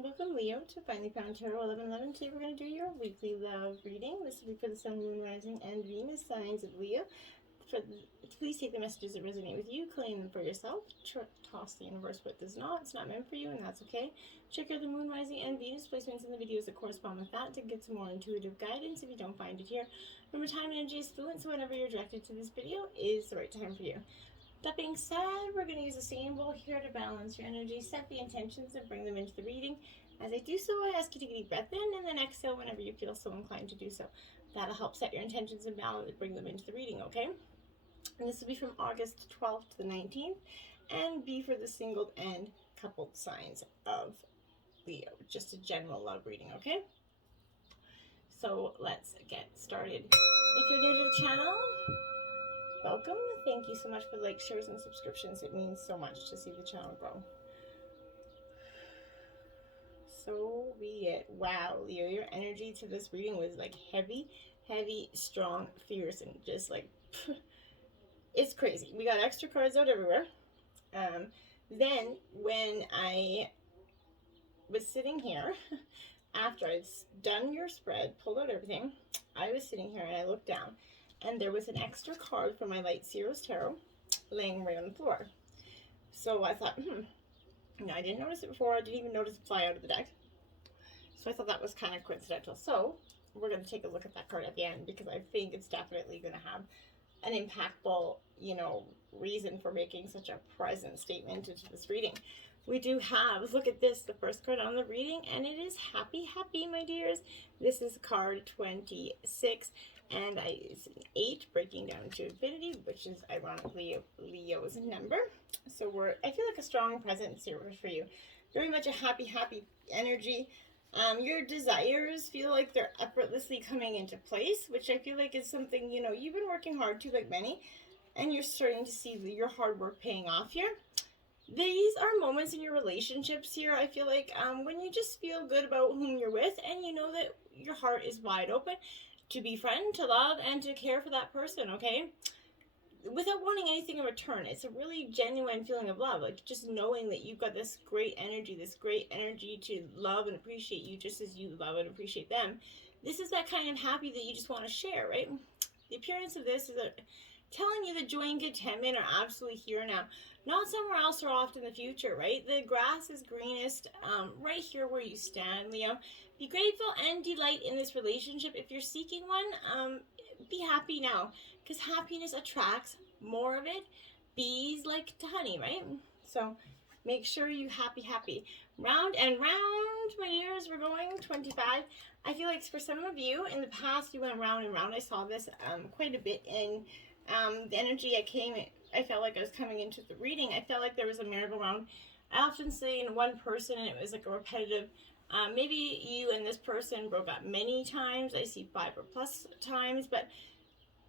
Welcome, Leo, to Finally Found Tarot 1111. Today we're going to do your weekly love reading. This will be for the Sun, Moon, Rising, and Venus signs of Leo. Please take the messages that resonate with you, claim them for yourself, toss the universe what does not. It's not meant for you, and that's okay. Check out the Moon, Rising, and Venus placements in the videos that correspond with that to get some more intuitive guidance if you don't find it here. Remember, time and energy is fluent, so whenever you're directed to this video is the right time for you. That being said, we're going to use a symbol here to balance your energy, set the intentions, and bring them into the reading. As I do so, I ask you to take a deep breath in and then exhale whenever you feel so inclined to do so. That'll help set your intentions and balance and bring them into the reading, okay? And this will be from August 12th to the 19th, and be for the singled and coupled signs of Leo. Just a general love reading, okay? So let's get started. If you're new to the channel, welcome. Thank you so much for the likes, shares, and subscriptions. It means so much to see the channel grow. So be it. Wow, Leo, your energy to this reading was like heavy, strong, fierce, and just like, it's crazy. We got extra cards out everywhere. Then when I was sitting here, after I'd done your spread, pulled out everything, I was sitting here and I looked down, and there was an extra card from my Light Zeros Tarot laying right on the floor. So I thought, no, I didn't notice it before. I didn't even notice it fly out of the deck. So I thought that was kind of coincidental. So we're going to take a look at that card at the end, because I think it's definitely going to have an impactful, reason for making such a present statement into this reading. We do have, look at this, the first card on the reading, and it is happy, my dears. This is card 26, and it's an 8 breaking down to infinity, which is ironically Leo's number. So I feel like a strong presence here for you. Very much a happy energy. Your desires feel like they're effortlessly coming into place, which I feel like is something, you've been working hard to, like many, and you're starting to see your hard work paying off here. These are moments in your relationships here, I feel like, when you just feel good about whom you're with, and you know that your heart is wide open to befriend, to love, and to care for that person, okay? Without wanting anything in return. It's a really genuine feeling of love, like just knowing that you've got this great energy to love and appreciate you just as you love and appreciate them. This is that kind of happy that you just want to share, right? The appearance of this is telling you that joy and contentment are absolutely here now, not somewhere else or off in the future, right? The grass is greenest right here where you stand, Leo. Be grateful and delight in this relationship. If you're seeking one, be happy now, because happiness attracts more of it. Bees like to honey, right? So make sure you happy. Round and round, my dears, we're going 25. I feel like for some of you in the past, you went round and round. I saw this quite a bit in the energy I felt like I was coming into the reading. I felt like there was a merry-go-round. I often see in one person, and it was like a repetitive, maybe you and this person broke up many times. I see 5 or plus times, but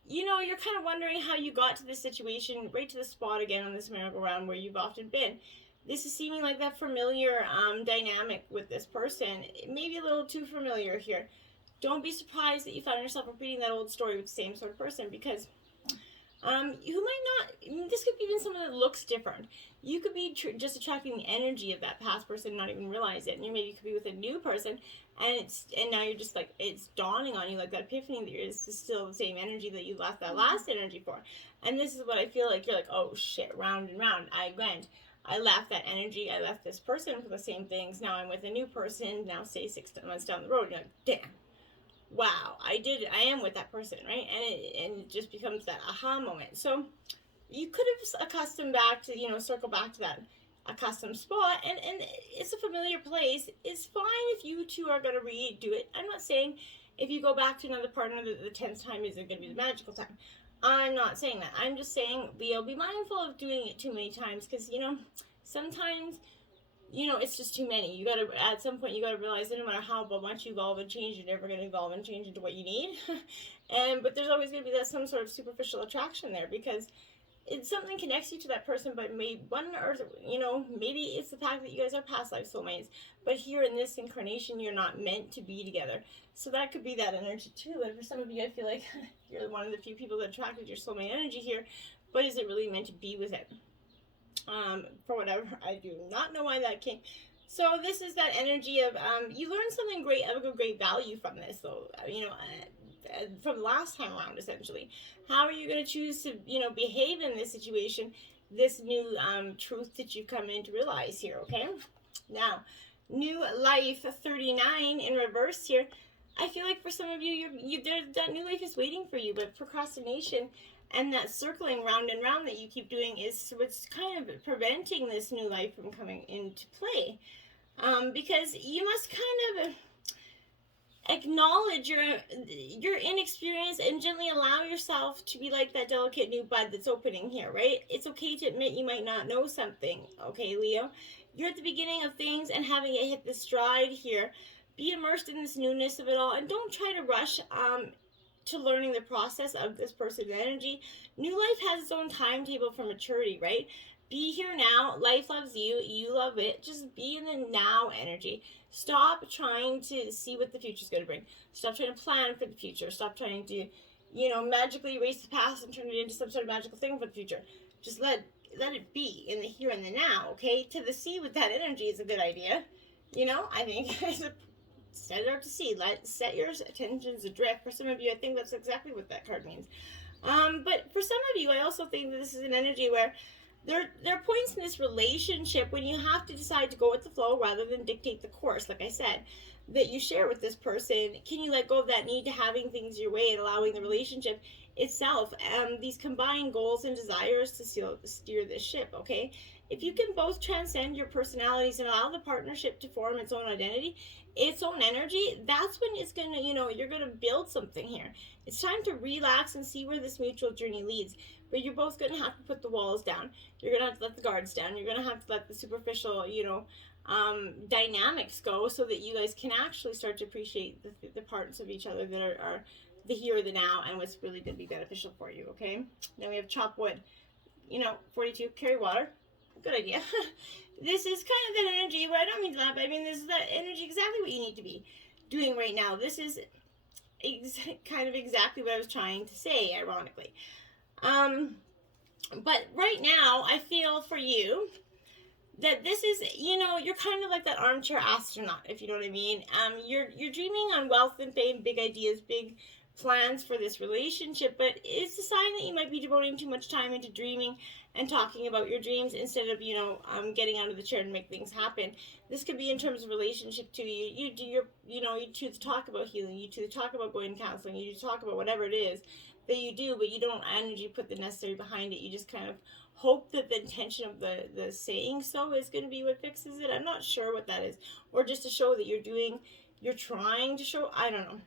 you're kind of wondering how you got to this situation, right to the spot again on this merry-go-round where you've often been. This is seeming like that familiar dynamic with this person. Maybe a little too familiar here. Don't be surprised that you found yourself repeating that old story with the same sort of person, because you might not, this could be even someone that looks different. You could be just attracting the energy of that past person and not even realize it. And you maybe could be with a new person, and now you're just like, it's dawning on you, like that epiphany that is still the same energy that you left that last energy for. And this is what I feel like. You're like, oh shit, round and round I went. I left that energy. I left this person for the same things. Now I'm with a new person. Now say 6 months down the road, you're like, damn. Wow, I did it. I am with that person, right? And it just becomes that aha moment. So you could have circle back to that accustomed spot, and it's a familiar place. It's fine if you two are going to redo it. I'm not saying if you go back to another partner, the 10th time isn't going to be the magical time. I'm not saying that. I'm just saying, Leo, be mindful of doing it too many times, because, sometimes it's just too many. At some point, you gotta realize that no matter how much you evolve and change, you're never gonna evolve and change into what you need. But there's always gonna be some sort of superficial attraction there, because something connects you to that person, but maybe maybe it's the fact that you guys are past life soulmates. But here in this incarnation, you're not meant to be together. So that could be that energy too. And for some of you, I feel like you're one of the few people that attracted your soulmate energy here. But is it really meant to be with it? For whatever, I do not know why that came. So this is that energy of you learn something great of a great value from this, though. From last time around, essentially, how are you going to choose to behave in this situation? This new truth that you've come in to realize here. Okay, now new life 39 in reverse here. I feel like for some of you, that new life is waiting for you, but procrastination and that circling round and round that you keep doing is what's kind of preventing this new life from coming into play. Because you must kind of acknowledge your inexperience and gently allow yourself to be like that delicate new bud that's opening here, right? It's okay to admit you might not know something, okay, Leo? You're at the beginning of things and having it hit the stride here. Be immersed in this newness of it all, and don't try to rush to learning the process of this person's energy. New life has its own timetable for maturity, right? Be here now. Life loves you. You love it. Just be in the now energy. Stop trying to see what the future's going to bring. Stop trying to plan for the future. Stop trying to, magically erase the past and turn it into some sort of magical thing for the future. Just let it be in the here and the now, okay? To the sea with that energy is a good idea. I think set it out to sea. Set your attentions adrift. For some of you, I think that's exactly what that card means. But for some of you, I also think that this is an energy where there are points in this relationship when you have to decide to go with the flow rather than dictate the course, like I said, that you share with this person. Can you let go of that need to having things your way and allowing the relationship itself, these combined goals and desires to steer this ship, okay? If you can both transcend your personalities and allow the partnership to form its own identity, its own energy, that's when it's going to, you're going to build something here. It's time to relax and see where this mutual journey leads. But you're both going to have to put the walls down. You're going to have to let the guards down. You're going to have to let the superficial, dynamics go so that you guys can actually start to appreciate the parts of each other that are the here, the now, and what's really going to be beneficial for you, okay? Then we have chop wood. 42, carry water. Good idea. This is kind of that energy where I don't mean to laugh, but I mean this is that energy exactly what you need to be doing right now. This is kind of exactly what I was trying to say, ironically. But right now, I feel for you that this is, you're kind of like that armchair astronaut, if you know what I mean. You're dreaming on wealth and fame, big ideas, big plans for this relationship, but it's a sign that you might be devoting too much time into dreaming and talking about your dreams instead of, getting out of the chair and make things happen. This could be in terms of relationship too. You choose to talk about healing, you choose to talk about going to counseling, you choose to talk about whatever it is that you do, but you don't put the necessary behind it. You just kind of hope that the intention of the saying so is going to be what fixes it. I'm not sure what that is. Or just to show that you're trying to show, I don't know.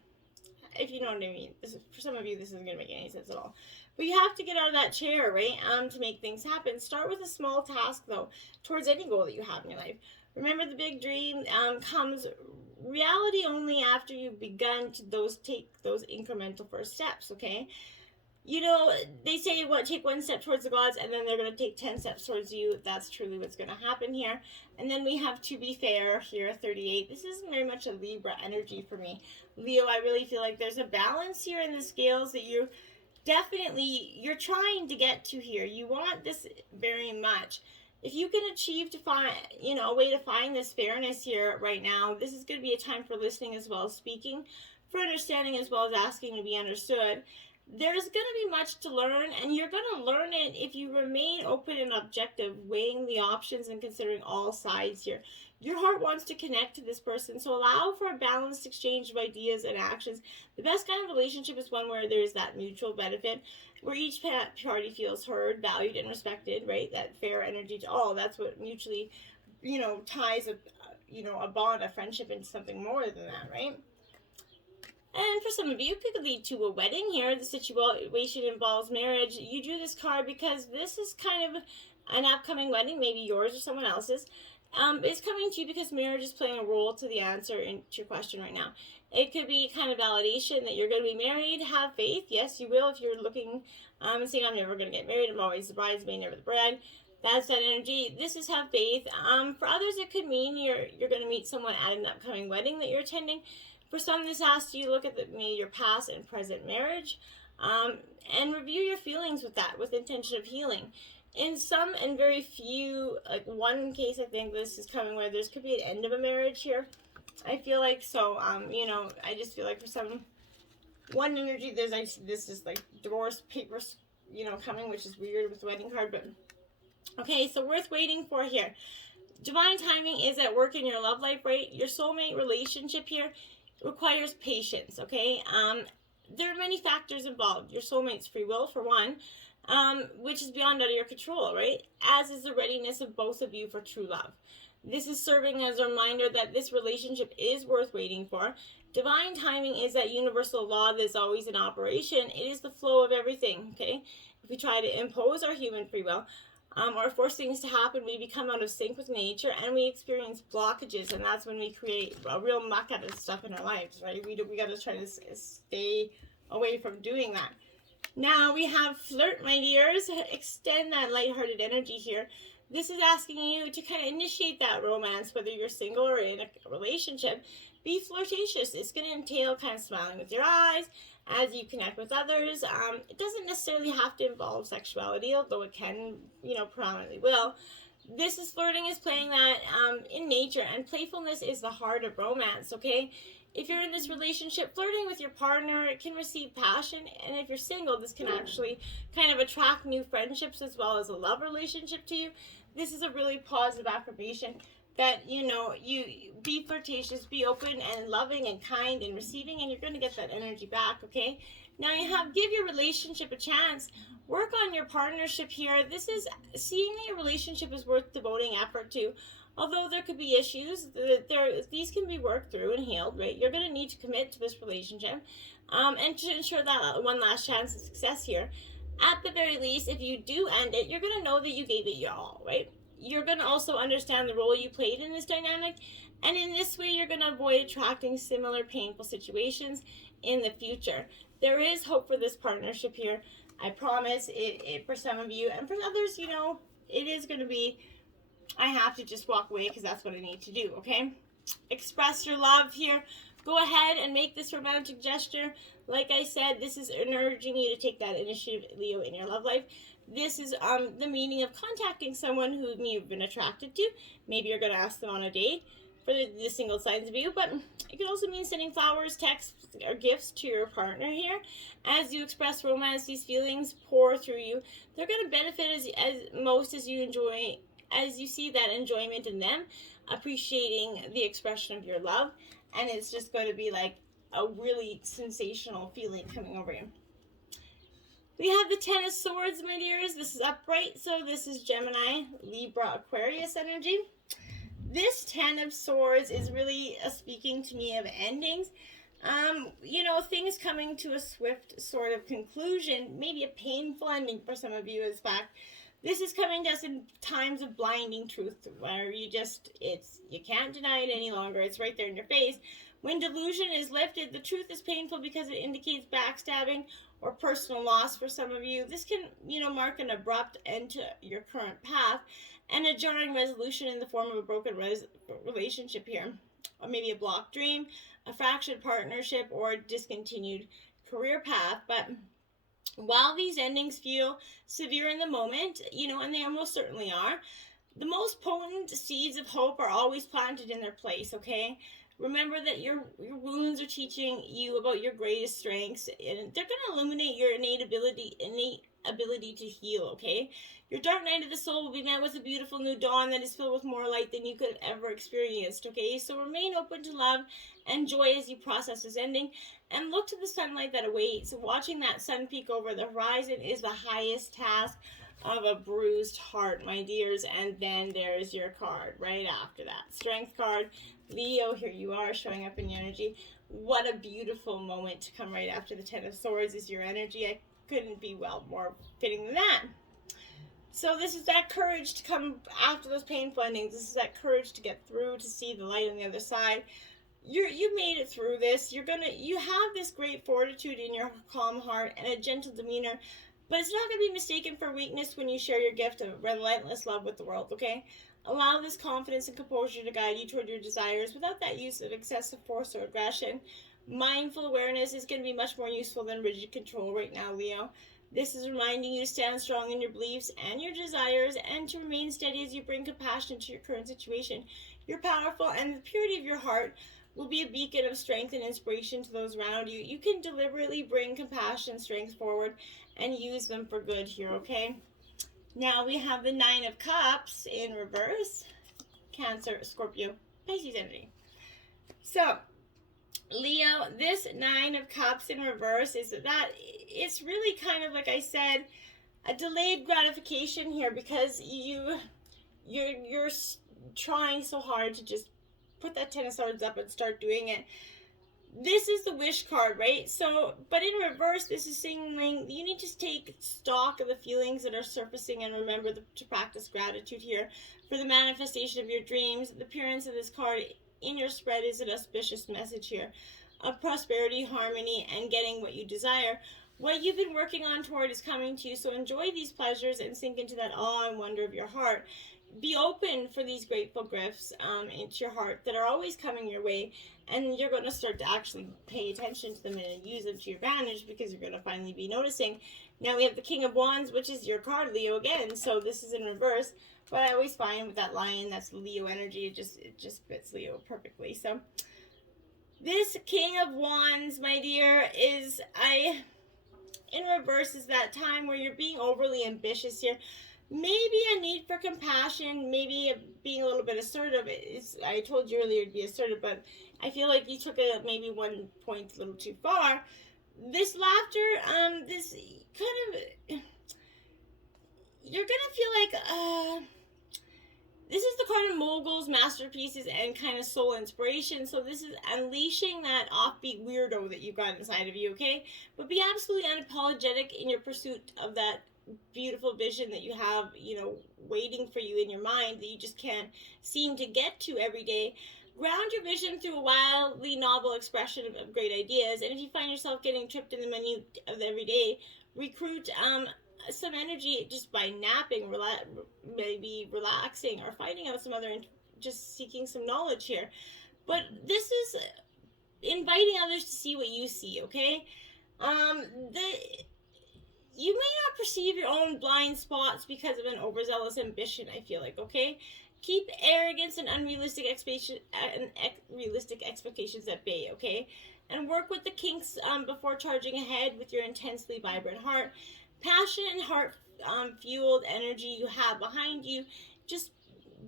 If you know what I mean. For some of you, this isn't going to make any sense at all. But you have to get out of that chair, right, to make things happen. Start with a small task, though, towards any goal that you have in your life. Remember, the big dream comes reality only after you've begun to take those incremental first steps, okay? They say take one step towards the gods and then they're going to take 10 steps towards you. That's truly what's going to happen here. And then we have to be fair here, 38. This is very much a Libra energy for me. Leo, I really feel like there's a balance here in the scales that you're trying to get to here. You want this very much. If you can achieve to find, a way to find this fairness here right now, this is going to be a time for listening as well as speaking, for understanding as well as asking to be understood. There's going to be much to learn, and you're going to learn it if you remain open and objective, weighing the options and considering all sides here. Your heart wants to connect to this person, so allow for a balanced exchange of ideas and actions. The best kind of relationship is one where there's that mutual benefit, where each party feels heard, valued, and respected, right? That fair energy to all. That's what mutually, ties a bond, a friendship into something more than that, right? And for some of you, it could lead to a wedding here. The situation involves marriage. You drew this card because this is kind of an upcoming wedding, maybe yours or someone else's. It's coming to you because marriage is playing a role to the answer to your question right now. It could be kind of validation that you're going to be married. Have faith. Yes, you will if you're looking and saying, I'm never going to get married. I'm always the bridesmaid, never the bride. That's that energy. This is have faith. For others, it could mean you're going to meet someone at an upcoming wedding that you're attending. For some, this asks you to look at maybe your past and present marriage and review your feelings with intention of healing. in some and very few, like one case, I think this is coming where there's could be an end of a marriage here. I feel like so. I just feel like for some one energy, there's like this is like divorce papers, coming, which is weird with the wedding card, but okay. So worth waiting for here. Divine timing is at work in your love life, right? Your soulmate relationship here requires patience, okay? There are many factors involved. Your soulmate's free will, for one, which is beyond out of your control, right? As is the readiness of both of you for true love. This is serving as a reminder that this relationship is worth waiting for. Divine timing is that universal law that is always in operation. It is the flow of everything, okay? If we try to impose our human free will, or force things to happen, we become out of sync with nature and we experience blockages, and that's when we create a real muck out of stuff in our lives, right? We got to try to stay away from doing that. Now we have flirt, my dears. Extend that lighthearted energy here. This is asking you to kind of initiate that romance, whether you're single or in a relationship. Be flirtatious. It's going to entail kind of smiling with your eyes as you connect with others. It doesn't necessarily have to involve sexuality, although it can, prominently will. This is flirting is playing that in nature, and playfulness is the heart of romance, okay? If you're in this relationship, flirting with your partner, it can receive passion, and if you're single, this can actually kind of attract new friendships as well as a love relationship to you. This is a really positive affirmation that, you be flirtatious, be open and loving and kind and receiving, and you're going to get that energy back, okay? Now you have, give your relationship a chance. Work on your partnership here. This is seeing that your relationship is worth devoting effort to. Although there could be issues, these can be worked through and healed, right? You're going to need to commit to this relationship and to ensure that one last chance of success here. At the very least, if you do end it, you're going to know that you gave it your all, right? You're going to also understand the role you played in this dynamic, and in this way, you're going to avoid attracting similar painful situations in the future. There is hope for this partnership here. I promise it for some of you, and for others, it is going to be, I have to just walk away because that's what I need to do, okay? Express your love here. Go ahead and make this romantic gesture. Like I said, this is urging you to take that initiative, Leo, in your love life. This is the meaning of contacting someone whom you've been attracted to. Maybe you're going to ask them on a date for the single signs of you, but it could also mean sending flowers, texts, or gifts to your partner here. As you express romance, these feelings pour through you. They're going to benefit as you enjoy, as you see that enjoyment in them, appreciating the expression of your love, and it's just going to be like a really sensational feeling coming over you. We have the Ten of Swords, my dears. This is upright, so this is Gemini, Libra, Aquarius energy. This Ten of Swords is really speaking to me of endings. Things coming to a swift sort of conclusion, maybe a painful ending for some of you, in fact. This is coming to us in times of blinding truth, where you can't deny it any longer. It's right there in your face. When delusion is lifted, the truth is painful because it indicates backstabbing or personal loss for some of you. This can, mark an abrupt end to your current path and a jarring resolution in the form of a broken relationship here, or maybe a blocked dream, a fractured partnership, or a discontinued career path. But while these endings feel severe in the moment, and they almost certainly are, the most potent seeds of hope are always planted in their place, okay? Remember that your wounds are teaching you about your greatest strengths, and they're going to illuminate your innate ability to heal, okay? Your dark night of the soul will be met with a beautiful new dawn that is filled with more light than you could have ever experienced, okay? So remain open to love and joy as you process this ending, and look to the sunlight that awaits. Watching that sun peek over the horizon is the highest task of a bruised heart, my dears. And then there's your card right after that. Strength card. Leo, here you are showing up in your energy. What a beautiful moment to come right after the Ten of Swords is your energy. I couldn't be more fitting than that. So this is that courage to come after those painful endings. This is that courage to get through, to see the light on the other side. You made it through this. You have this great fortitude in your calm heart and a gentle demeanor, but it's not going to be mistaken for weakness when you share your gift of relentless love with the world, okay? Allow this confidence and composure to guide you toward your desires without that use of excessive force or aggression. Mindful awareness is going to be much more useful than rigid control right now, Leo. This is reminding you to stand strong in your beliefs and your desires and to remain steady as you bring compassion to your current situation. You're powerful, and the purity of your heart will be a beacon of strength and inspiration to those around you. You can deliberately bring compassion and strength forward and use them for good here, okay? Now we have the Nine of Cups in reverse. Cancer, Scorpio, Pisces energy. So, Leo, this Nine of Cups in reverse is that it's really kind of, like I said, a delayed gratification here, because you're trying so hard to just put that Ten of Swords up and start doing it. This is the wish card, right? So, but in reverse, this is saying you need to take stock of the feelings that are surfacing and remember to practice gratitude here for the manifestation of your dreams. The appearance of this card in your spread is an auspicious message here of prosperity, harmony, and getting what you desire. What you've been working on toward is coming to you, so enjoy these pleasures and sink into that awe and wonder of your heart. Be open for these grateful gifts into your heart that are always coming your way, and you're going to start to actually pay attention to them and use them to your advantage, because you're going to finally be noticing. Now we have the King of Wands, which is your card, Leo, again, so this is in reverse, but I always find with that lion, that's Leo energy. It just fits Leo perfectly. So this King of Wands, my dear, in reverse is that time where you're being overly ambitious here. Maybe a need for compassion, maybe being a little bit assertive. I told you earlier to be assertive, but I feel like you took it maybe one point a little too far. This laughter, this kind of, you're gonna feel like, this is the card of moguls, masterpieces, and kind of soul inspiration. So this is unleashing that offbeat weirdo that you've got inside of you, okay? But be absolutely unapologetic in your pursuit of that beautiful vision that you have, waiting for you in your mind that you just can't seem to get to every day. Ground your vision through a wildly novel expression of great ideas. And if you find yourself getting tripped in the minute of every day, recruit some energy just by napping, maybe relaxing, or finding out some other, just seeking some knowledge here. But this is inviting others to see what you see, okay? You may not perceive your own blind spots because of an overzealous ambition, I feel like, okay? Keep arrogance and unrealistic expectations at bay, okay? And work with the kinks before charging ahead with your intensely vibrant heart. Passion and heart-fueled energy you have behind you, just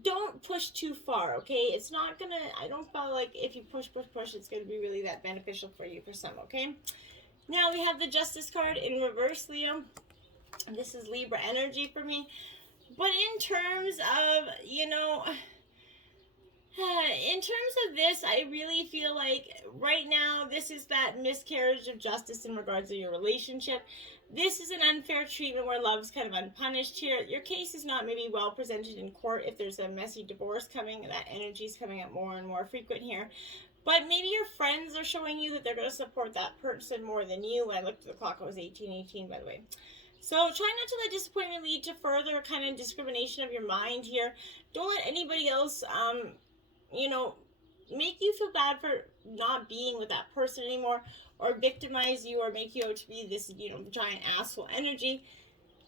don't push too far, okay? It's not gonna, I don't feel like if you push, it's gonna be really that beneficial for you for some, okay? Now we have the Justice card in reverse, Leo. This is Libra energy for me. But in terms of, in terms of this, I really feel like right now this is that miscarriage of justice in regards to your relationship. This is an unfair treatment where love is kind of unpunished here. Your case is not maybe well presented in court. If there's a messy divorce coming, that energy is coming up more and more frequent here. But maybe your friends are showing you that they're going to support that person more than you. When I looked at the clock, it was 18:18, by the way. So try not to let disappointment lead to further kind of discrimination of your mind here. Don't let anybody else, make you feel bad for not being with that person anymore, or victimize you, or make you out to be this, giant asshole energy.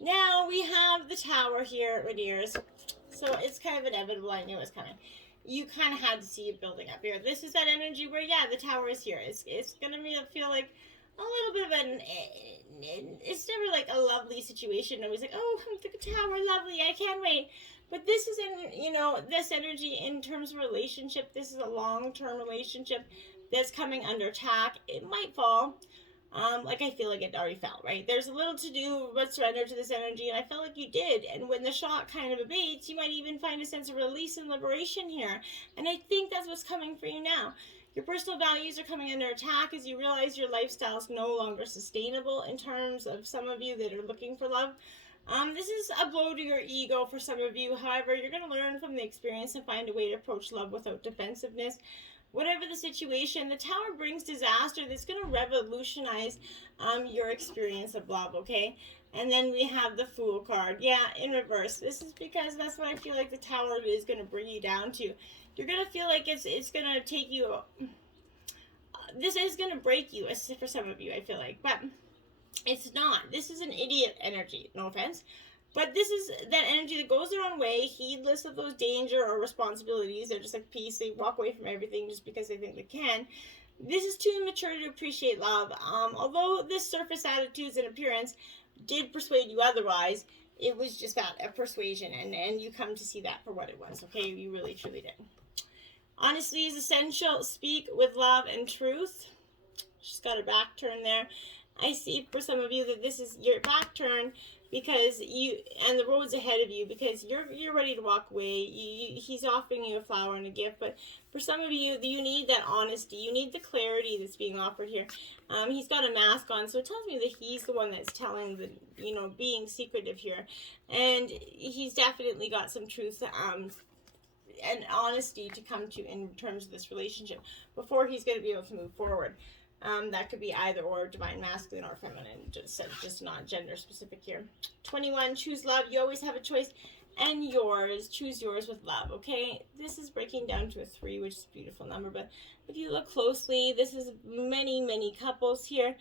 Now we have the Tower here, my dears. So it's kind of inevitable. I knew it was coming. You kind of had to see it building up here. This is that energy where, yeah, the Tower is here. It's going to feel like a little bit of it's never like a lovely situation. Always like, oh, the Tower, lovely, I can't wait. But this is in, this energy in terms of relationship. This is a long-term relationship that's coming under attack. It might fall. I feel like it already fell, right? There's a little to do but surrender to this energy, and I felt like you did. And when the shock kind of abates, you might even find a sense of release and liberation here. And I think that's what's coming for you now. Your personal values are coming under attack as you realize your lifestyle is no longer sustainable in terms of some of you that are looking for love. This is a blow to your ego for some of you. However, you're going to learn from the experience and find a way to approach love without defensiveness. Whatever the situation, the Tower brings disaster that's going to revolutionize your experience of love, okay? And then we have the Fool card. Yeah, in reverse. This is because that's what I feel like the Tower is going to bring you down to. You're going to feel like it's going to take you... this is going to break you, for some of you, I feel like. But It's not. This is an idiot energy, no offense. But this is that energy that goes their own way, heedless of those danger or responsibilities. They're just like peace. They walk away from everything just because they think they can. This is too immature to appreciate love. Although this surface attitudes and appearance did persuade you otherwise, it was just that, a persuasion, and you come to see that for what it was, okay? You really, truly did. Honesty is essential. Speak with love and truth. She's got her back turned there. I see for some of you that this is your back turn because you, and the road's ahead of you because you're ready to walk away. He's offering you a flower and a gift, but for some of you, you need that honesty. You need the clarity that's being offered here. He's got a mask on, so it tells me that he's the one that's telling the, being secretive here, and he's definitely got some truth and honesty to come to in terms of this relationship before he's going to be able to move forward. That could be either or, divine masculine or feminine, just not gender specific here. 21, choose love. You always have a choice, and yours, choose yours with love, okay? This is breaking down to a 3, which is a beautiful number, but if you look closely, this is many, many couples here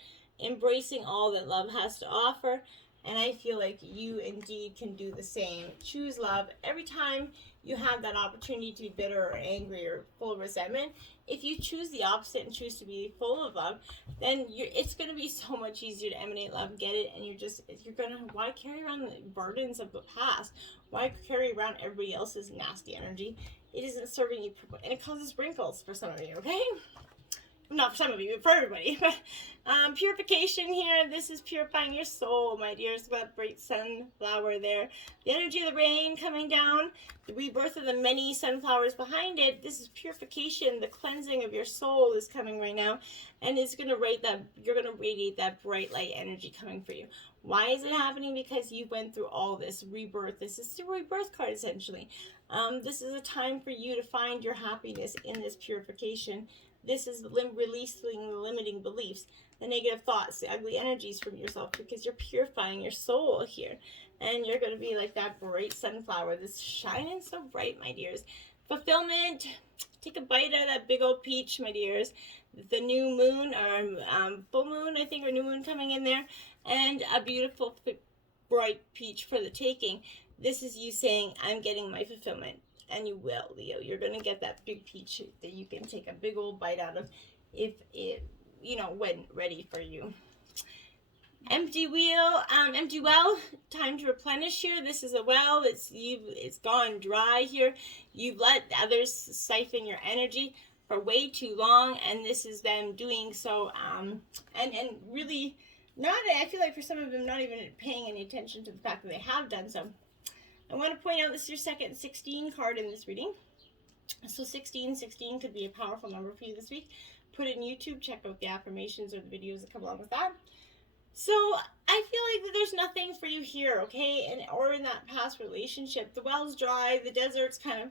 embracing all that love has to offer, and I feel like you indeed can do the same. Choose love. Every time you have that opportunity to be bitter or angry or full of resentment, if you choose the opposite and choose to be full of love, then it's going to be so much easier to emanate love, get it, and why carry around the burdens of the past? Why carry around everybody else's nasty energy? It isn't serving you, and it causes wrinkles for some of you, okay? Not for some of you, but for everybody. Purification here. This is purifying your soul, my dears. That bright sunflower there. The energy of the rain coming down. The rebirth of the many sunflowers behind it. This is purification. The cleansing of your soul is coming right now. And it's going to you're going to radiate that bright light energy coming for you. Why is it happening? Because you went through all this rebirth. This is the rebirth card, essentially. This is a time for you to find your happiness in this purification. This is releasing the limiting beliefs, the negative thoughts, the ugly energies from yourself, because you're purifying your soul here. And you're going to be like that bright sunflower that's shining so bright, my dears. Fulfillment. Take a bite out of that big old peach, my dears. The new moon, or full moon, I think, or new moon coming in there. And a beautiful, bright peach for the taking. This is you saying, I'm getting my fulfillment. And you will, Leo. You're going to get that big peach that you can take a big old bite out of if it, when ready for you. Empty well, time to replenish here. This is a well it's gone dry here. You've let others siphon your energy for way too long, and this is them doing so, and really I feel like for some of them not even paying any attention to the fact that they have done so. I want to point out this is your second 16 card in this reading. So 16 could be a powerful number for you this week. Put it in YouTube, check out the affirmations or the videos that come along with that. So I feel like that there's nothing for you here, okay? Or in that past relationship. The well's dry, the desert's kind of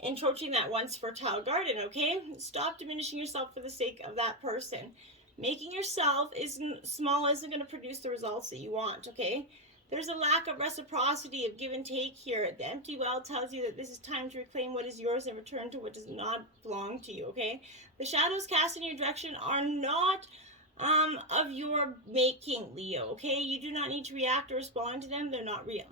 encroaching that once fertile garden, okay? Stop diminishing yourself for the sake of that person. Making yourself small isn't going to produce the results that you want, okay? There's a lack of reciprocity, of give and take here. The empty well tells you that this is time to reclaim what is yours and return to what does not belong to you, okay? The shadows cast in your direction are not of your making, Leo, okay? You do not need to react or respond to them. They're not real.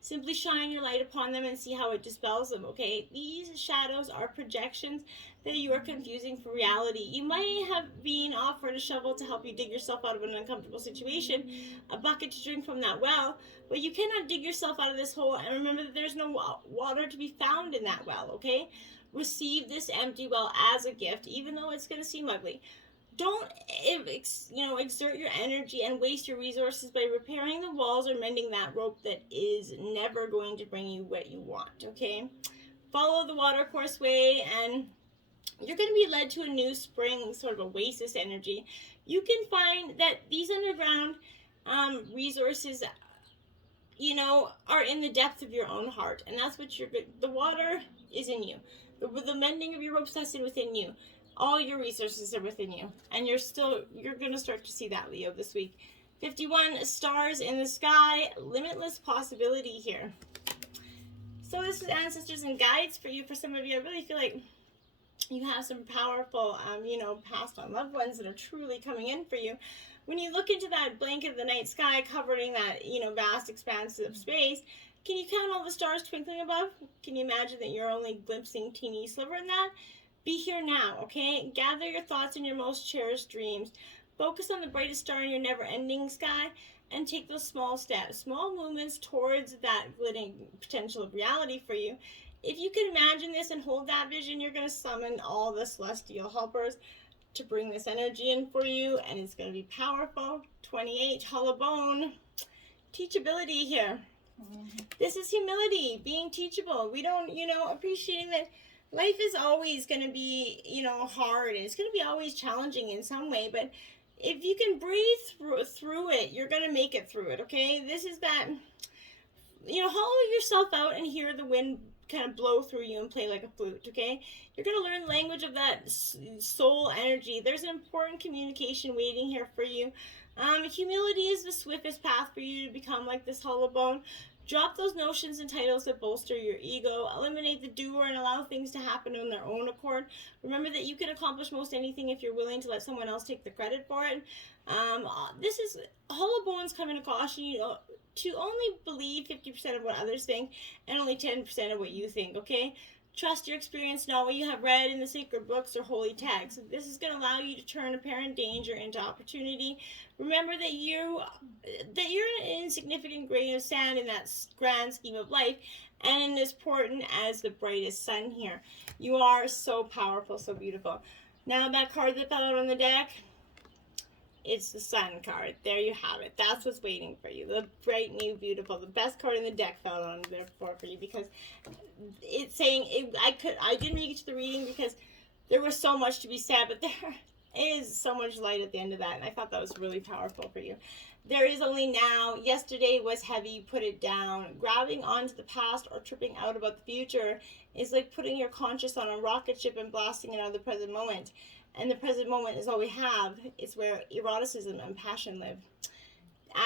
Simply shine your light upon them and see how it dispels them, okay? These shadows are projections that you are confusing for reality. You might have been offered a shovel to help you dig yourself out of an uncomfortable situation, a bucket to drink from that well, but you cannot dig yourself out of this hole, and remember that there's no water to be found in that well, okay? Receive this empty well as a gift, even though it's going to seem ugly. Don't, exert your energy and waste your resources by repairing the walls or mending that rope that is never going to bring you what you want, okay? Follow the watercourse way, and you're going to be led to a new spring, sort of oasis energy. You can find that these underground resources, are in the depth of your own heart, and that's what the water is in you. The mending of your ropes, that's within you. All your resources are within you. And you're going to start to see that, Leo, this week. 51 stars in the sky. Limitless possibility here. So this is ancestors and guides for you. For some of you, I really feel like you have some powerful, passed on loved ones that are truly coming in for you. when you look into that blanket of the night sky covering that, vast expanse of space, can you count all the stars twinkling above? Can you imagine that you're only glimpsing teeny sliver in that? Be here now, okay? Gather your thoughts and your most cherished dreams. Focus on the brightest star in your never-ending sky and take those small steps, small movements towards that glittering potential of reality for you. If you can imagine this and hold that vision, you're going to summon all the celestial helpers to bring this energy in for you, and it's going to be powerful. 28, hollow bone. Teachability here. This is humility, being teachable. We don't, appreciating that life is always going to be, hard, and it's going to be always challenging in some way, but if you can breathe through it, you're going to make it through it, okay? This is that, hollow yourself out and hear the wind kind of blow through you and play like a flute, okay? You're going to learn the language of that soul energy. There's an important communication waiting here for you. Humility is the swiftest path for you to become like this hollow bone. Drop those notions and titles that bolster your ego. Eliminate the doer and allow things to happen on their own accord. Remember that you can accomplish most anything if you're willing to let someone else take the credit for it. This is hollow bones coming to caution you to only believe 50% of what others think and only 10% of what you think, okay? Trust your experience, not what you have read in the sacred books or holy texts. This is going to allow you to turn apparent danger into opportunity. Remember that you're an insignificant grain of sand in that grand scheme of life, and as important as the brightest sun here. You are so powerful, so beautiful. Now that card that fell out on the deck, it's the Sun card. There you have it. That's what's waiting for you. The bright, new, beautiful, the best card in the deck fell on there for you, because it's saying I didn't make it to the reading because there was so much to be said, but there is so much light at the end of that, and I thought that was really powerful for you. There is only now. Yesterday was heavy. Put it down. Grabbing onto the past or tripping out about the future is like putting your conscious on a rocket ship and blasting it out of the present moment. And the present moment is all we have. It's where eroticism and passion live.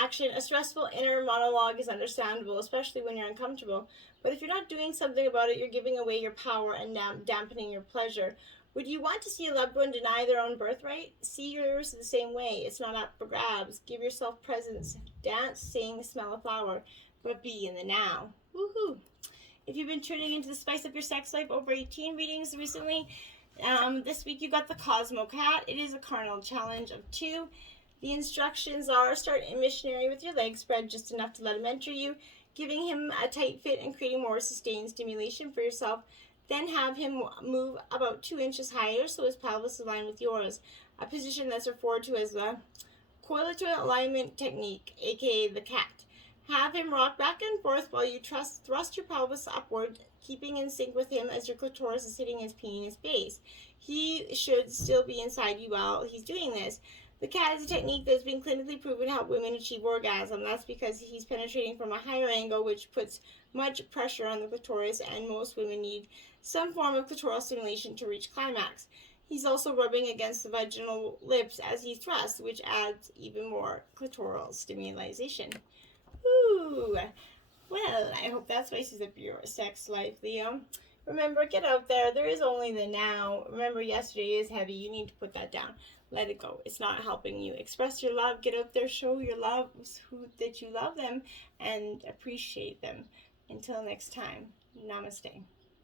Action. A stressful inner monologue is understandable, especially when you're uncomfortable. But if you're not doing something about it, you're giving away your power and dampening your pleasure. Would you want to see a loved one deny their own birthright? See yours the same way. It's not up for grabs. Give yourself presents. Dance, sing, smell a flower. But be in the now. Woohoo! If you've been tuning into the Spice Up Your Sex Life over 18 readings recently, this week you got the Cosmo Cat. It is a carnal challenge of 2. The instructions are: start in missionary with your legs spread just enough to let him enter you, giving him a tight fit and creating more sustained stimulation for yourself. Then have him move about 2 inches higher so his pelvis is aligned with yours, a position that's referred to as the coilateral alignment technique, aka the cat. Have him rock back and forth while you thrust your pelvis upward, keeping in sync with him as your clitoris is hitting his penis base. He should still be inside you while he's doing this. The cat is a technique that has been clinically proven to help women achieve orgasm. That's because he's penetrating from a higher angle, which puts much pressure on the clitoris, and most women need some form of clitoral stimulation to reach climax. He's also rubbing against the vaginal lips as he thrusts, which adds even more clitoral stimulation. Ooh. Well, I hope that spices up your sex life, Leo. Remember, get out there. There is only the now. Remember, yesterday is heavy. You need to put that down. Let it go. It's not helping you. Express your love. Get out there. Show your love, that you love them, and appreciate them. Until next time, namaste.